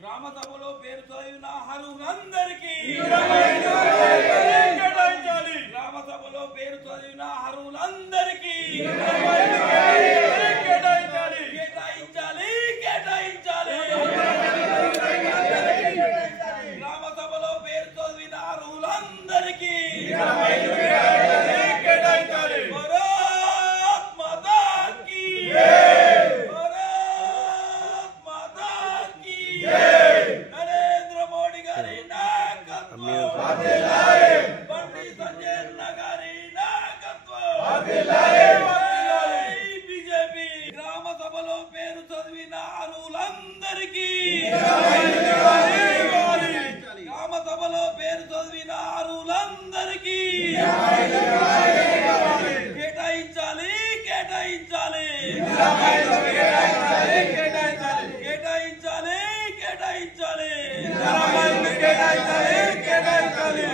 గ్రామ సభలో పేరు చదివిన అర్హులందరికీ గ్రామ సభలో పేరు చదివిన అర్హులందరికీ కేటాయించాలి గ్రామ సభలో పేరు చదివిన అర్హులందరికీ కేటాయించాలి భారత్ మాతా కీ నరేంద్ర మోడీ గారి నాయకత్వం బండి సంజయ్ అన్న గారి నాయకత్వం బీజేపీ గ్రామ సభలో పేరు చదివిన అర్హులందరికీ గ్రామ సభలో పేరు చదివిన అర్హులందరికీ కేటాయించాలి కేటాయించాలి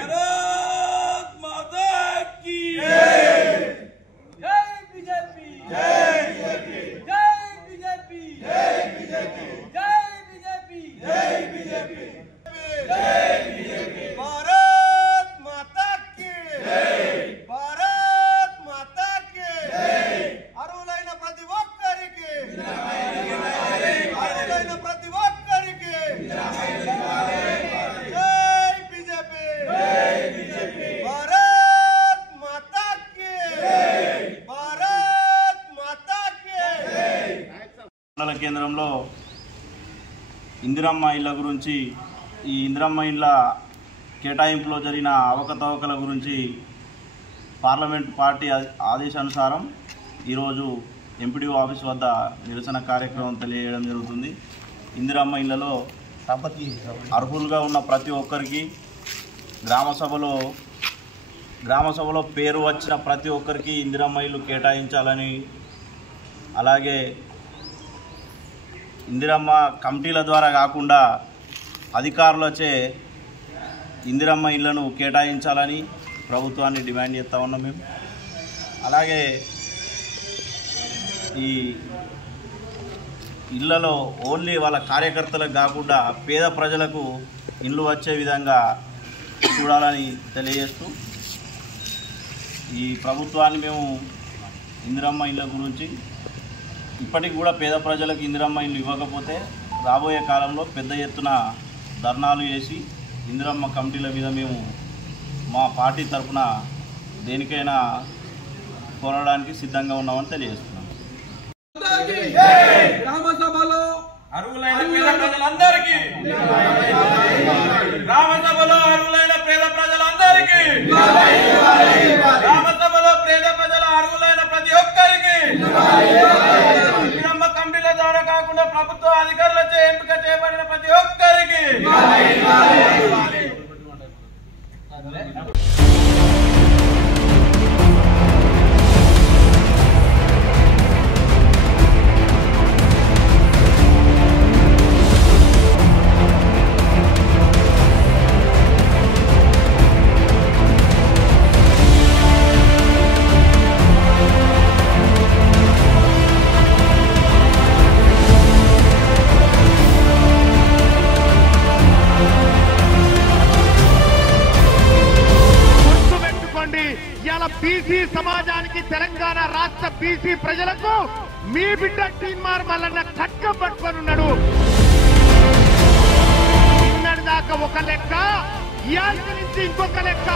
భారత్ మాతా కీ జై బీజేపీ జై బీజేపీ జై బీజేపీ జై బీజేపీ జై బీజేపీ జై బీజేపీ జై బీజేపీ భారత్ మాతా కీ భారత్ మాతా కీ అర్హులైన ప్రతి ఒక్కరికి అర్హులైన ప్రతి ఒక్కరికి మండల కేంద్రంలో ఇందిరమ్మ ఇళ్ల గురించి ఈ ఇందిరమ్మ ఇళ్ల కేటాయింపులో జరిగిన అవకతవకల గురించి పార్లమెంట్ పార్టీ ఆదేశానుసారం ఈరోజు ఎంపీడీఓ ఆఫీస్ వద్ద నిరసన కార్యక్రమం తెలియజేయడం జరుగుతుంది. ఇందిరమ్మ ఇళ్లలో అర్హులుగా ఉన్న ప్రతి ఒక్కరికి గ్రామ సభలో పేరు వచ్చిన ప్రతి ఒక్కరికి ఇందిరమ్మ ఇల్లు కేటాయించాలని, అలాగే ఇందిరమ్మ కమిటీల ద్వారా కాకుండా అధికారులచే ఇందిరమ్మ ఇళ్లను కేటాయించాలని ప్రభుత్వాన్ని డిమాండ్ చేస్తూ ఉన్నాం మేము. అలాగే ఈ ఇళ్లలో ఓన్లీ వాళ్ళ కార్యకర్తలకు కాకుండా పేద ప్రజలకు ఇల్లు వచ్చే విధంగా చూడాలని తెలియజేస్తూ ఈ ప్రభుత్వాన్ని మేము ఇందిరమ్మ ఇళ్ళ గురించి ఇప్పటికి కూడా పేద ప్రజలకు ఇందిరమ్మ ఇల్లు ఇవ్వకపోతే రాబోయే కాలంలో పెద్ద ఎత్తున ధర్నాలు చేసి ఇందిరమ్మ కమిటీల మీద మేము మా పార్టీ తరఫున దేనికైనా పోరాడడానికి సిద్ధంగా ఉన్నామని తెలియజేస్తున్నాం. గ్రామ సభలో అర్హులైన పేద ప్రజలందరికీ గ్రామ సభలో అర్హులైన పేద ప్రజలందరికీ గ్రామ సభలో పేద ప్రజల అర్హులైన ప్రతి ఒక్కరికి ఇందిరమ్మ కమిటీల ద్వారా కాకుండా ప్రభుత్వ అధికారులచే ఎంపిక చేయబడిన ప్రతి ఒక్కరికి బీసీ సమాజానికి తెలంగాణ రాష్ట్ర బీసీ ప్రజలకు మీ బిడ్డ తీన్మార్ మల్లన్న ఖడ్గం పట్టుకొని ఉన్నాడు. నిన్నటి దాకా ఒక లెక్క, ఇయాల్టి నుంచి ఇంకొక లెక్క.